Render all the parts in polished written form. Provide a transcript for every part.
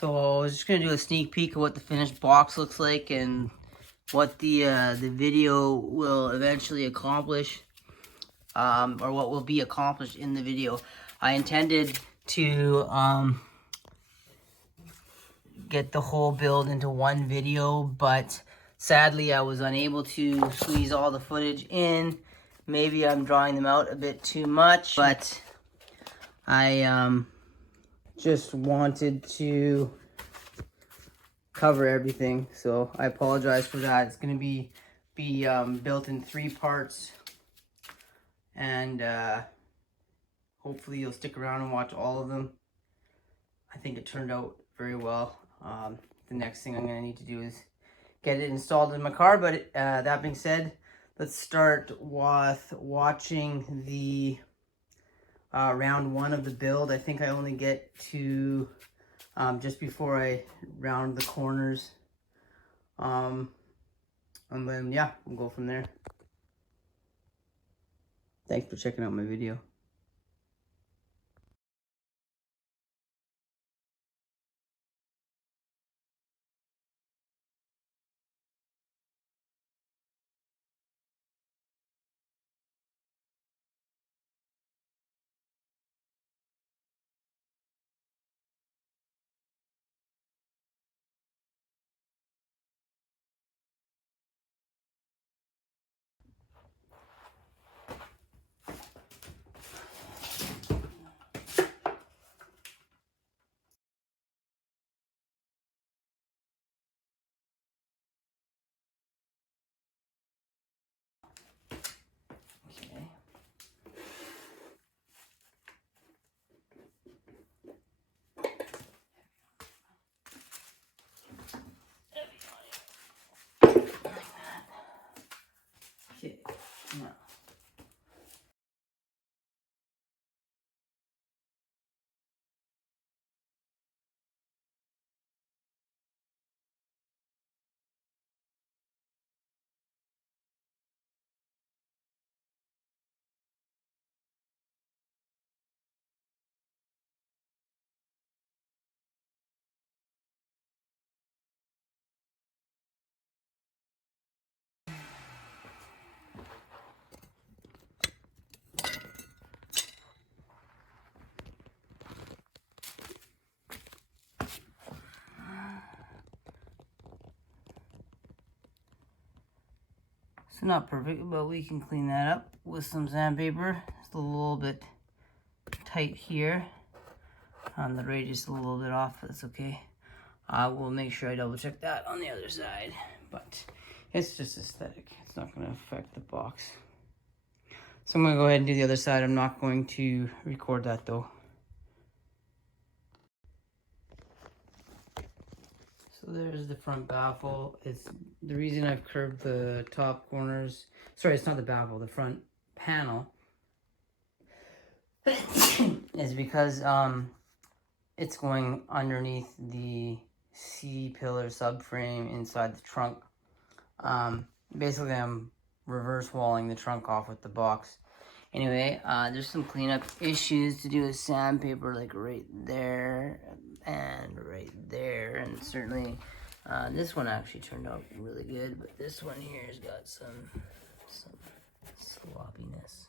So I was just gonna do a sneak peek of what the finished box looks like and what the video will eventually accomplish, or what will be accomplished in the video. I intended to get the whole build into one video, but sadly I was unable to squeeze all the footage in. Maybe I'm drawing them out a bit too much, but I just wanted to cover everything, so I apologize for that. It's going to be built in 3 parts, and hopefully you'll stick around and watch all of them. I think it turned out very well. The next thing I'm going to need to do is get it installed in my car, but that being said, let's start with watching the round 1 of the build. I think I only get to just before I round the corners, and then yeah, we'll go from there. Thanks for checking out my video. Okay, now. So not perfect, but we can clean that up with some sandpaper. It's a little bit tight here. On the radius a little bit off, but that's okay. I will make sure I double check that on the other side, but it's just aesthetic. It's not going to affect the box. So I'm going to go ahead and do the other side. I'm not going to record that though. So there's the front baffle. It's the reason I've curved the top corners. Sorry, it's not the baffle, the front panel. is because it's going underneath the C-pillar subframe inside the trunk. Basically I'm reverse walling the trunk off with the box. Anyway, there's some cleanup issues to do with sandpaper, like right there and right there, and certainly this one actually turned out really good, but this one here has got some sloppiness.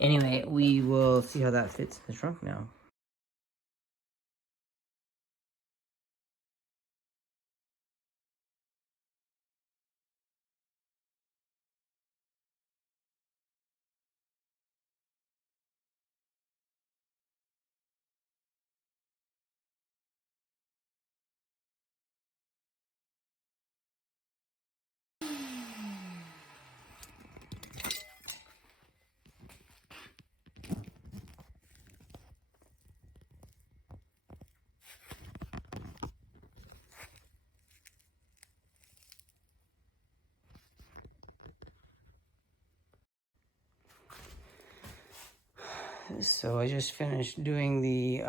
Anyway, we will see how that fits in the trunk now. So I just finished doing the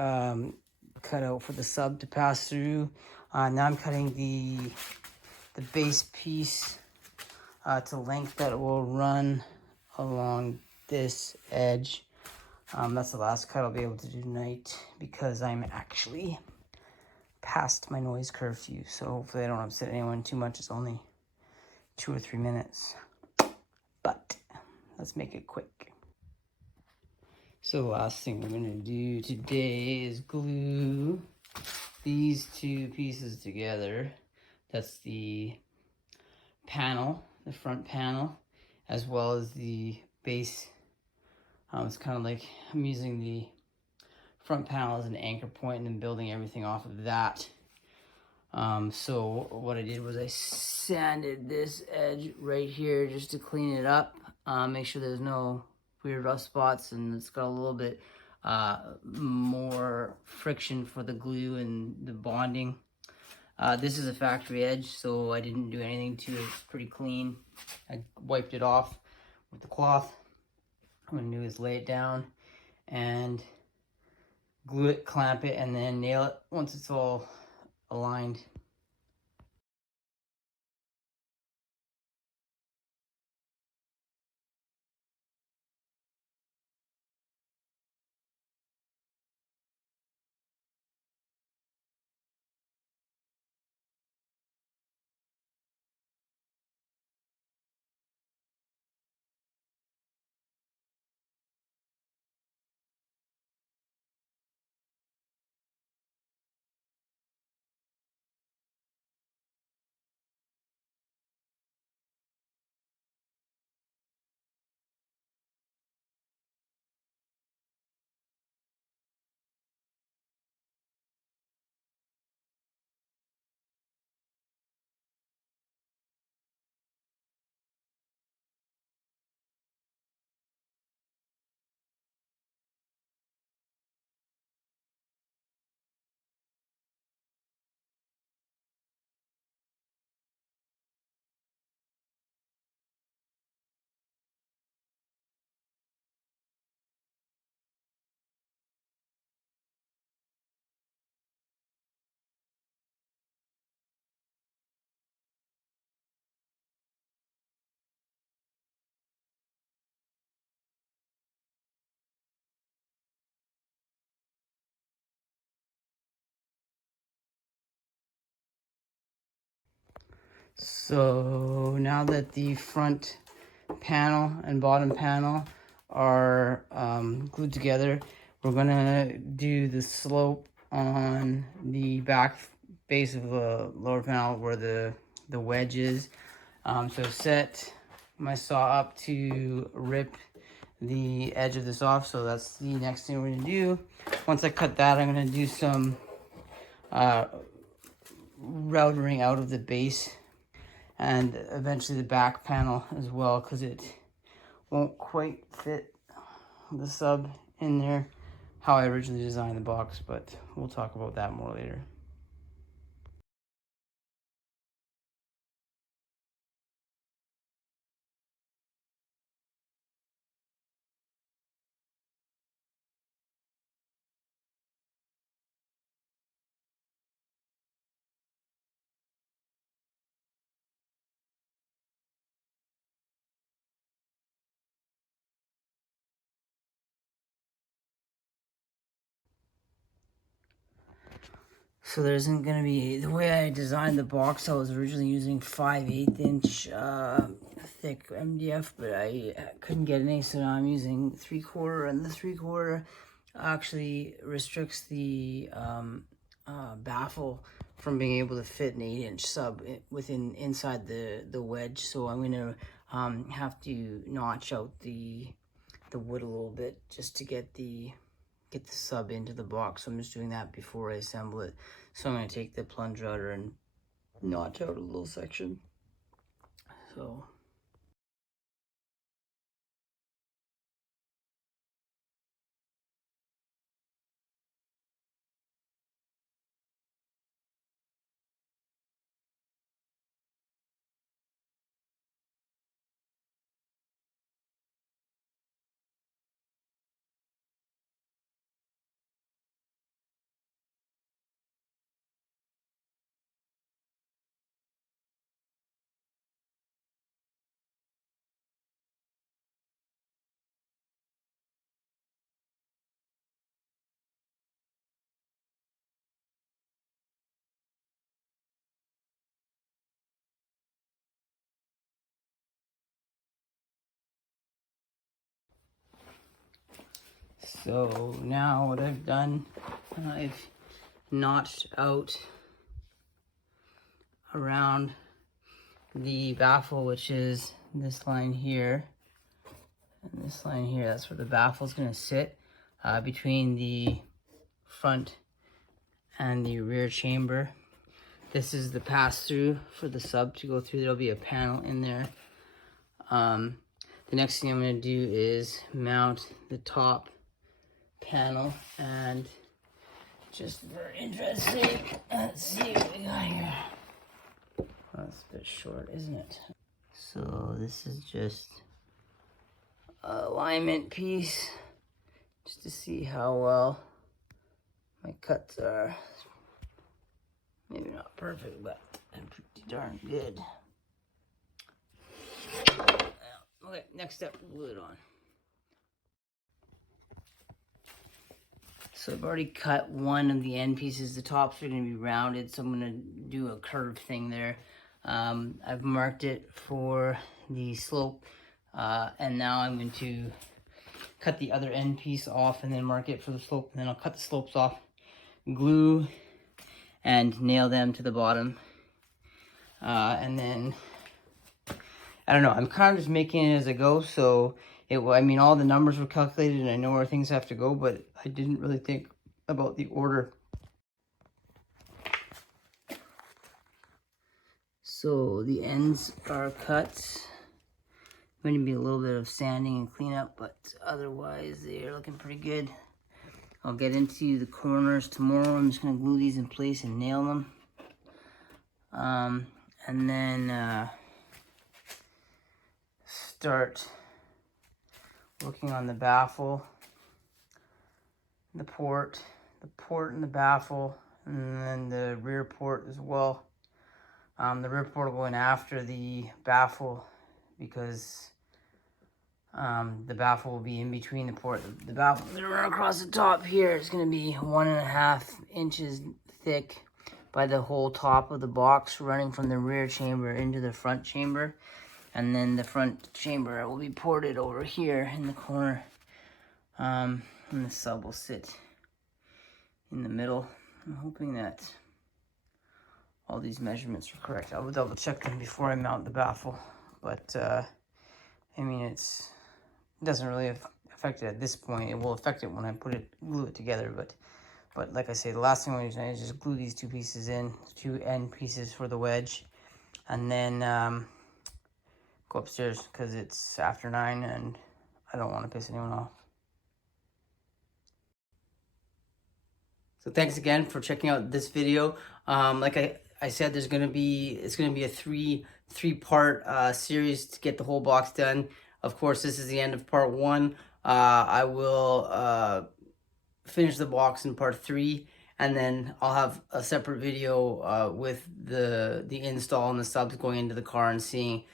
cutout for the sub to pass through. Now I'm cutting the base piece to length that will run along this edge. That's the last cut I'll be able to do tonight because I'm actually past my noise curfew, so hopefully I don't upset anyone too much. It's only 2 or 3 minutes, but let's make it quick. So the last thing we're gonna do today is glue these two pieces together. That's the panel, the front panel, as well as the base. It's kind of like I'm using the front panel as an anchor point and then building everything off of that. So what I did was I sanded this edge right here just to clean it up, make sure there's no weird rough spots, and it's got a little bit more friction for the glue and the bonding. This is a factory edge, so I didn't do anything to it. It's pretty clean. I wiped it off with the cloth. What I'm gonna do is lay it down and glue it, clamp it, and then nail it once it's all aligned. So now that the front panel and bottom panel are glued together, we're gonna do the slope on the back base of the lower panel where the wedge is. So set my saw up to rip the edge of this off, so that's the next thing we're gonna do. Once I cut that, I'm gonna do some routering out of the base and eventually the back panel as well, because it won't quite fit the sub in there how I originally designed the box, but we'll talk about that more later. So there isn't going to be, the way I designed the box, I was originally using 5/8 inch thick MDF, but I couldn't get any, so now I'm using 3/4, and the 3/4 actually restricts the baffle from being able to fit an 8-inch sub inside the wedge. So I'm going to have to notch out the wood a little bit just to get the sub into the box. So I'm just doing that before I assemble it. So I'm going to take the plunge router and notch out a little section. So So now what I've done, I've notched out around the baffle, which is this line here and this line here. That's where the baffle is going to sit between the front and the rear chamber. This is the pass-through for the sub to go through. There'll be a panel in there. The next thing I'm going to do is mount the top panel, and just for interest's sake, let's see what we got here. Oh, that's a bit short, isn't it? So this is just a alignment piece, just to see how well my cuts are. Maybe not perfect, but they're pretty darn good. Okay, next step, glue it on. So I've already cut one of the end pieces. The tops are going to be rounded, so I'm going to do a curved thing there. I've marked it for the slope, and now I'm going to cut the other end piece off and then mark it for the slope, and then I'll cut the slopes off, glue and nail them to the bottom, and then I don't know, I'm kind of just making it as I go. So I mean, all the numbers were calculated and I know where things have to go, but I didn't really think about the order. So the ends are cut. Going to be a little bit of sanding and cleanup, but otherwise they're looking pretty good. I'll get into the corners tomorrow. I'm just going to glue these in place and nail them. And then start working on the baffle, the port and the baffle, and then the rear port as well. The rear port will go in after the baffle because the baffle will be in between the port. The baffle is going to run across the top here. It's going to be 1.5 inches thick by the whole top of the box, running from the rear chamber into the front chamber. And then the front chamber will be ported over here in the corner. And the sub will sit in the middle. I'm hoping that all these measurements are correct. I will double check them before I mount the baffle. But, I mean, it doesn't really affect it at this point. It will affect it when I glue it together. But like I say, the last thing I'm going to do is just glue these two pieces in, two end pieces for the wedge. And then go upstairs because it's after 9 and I don't want to piss anyone off. So thanks again for checking out this video. Like I said, it's gonna be a three-part series to get the whole box done. Of course, this is the end of part 1. I will finish the box in part 3, and then I'll have a separate video with the install and the subs going into the car and seeing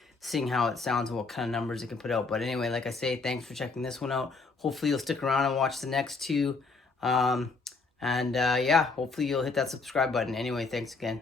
how it sounds and what kind of numbers it can put out. But anyway, like I say, thanks for checking this one out. Hopefully you'll stick around and watch the next 2. Yeah, hopefully you'll hit that subscribe button. Anyway, thanks again.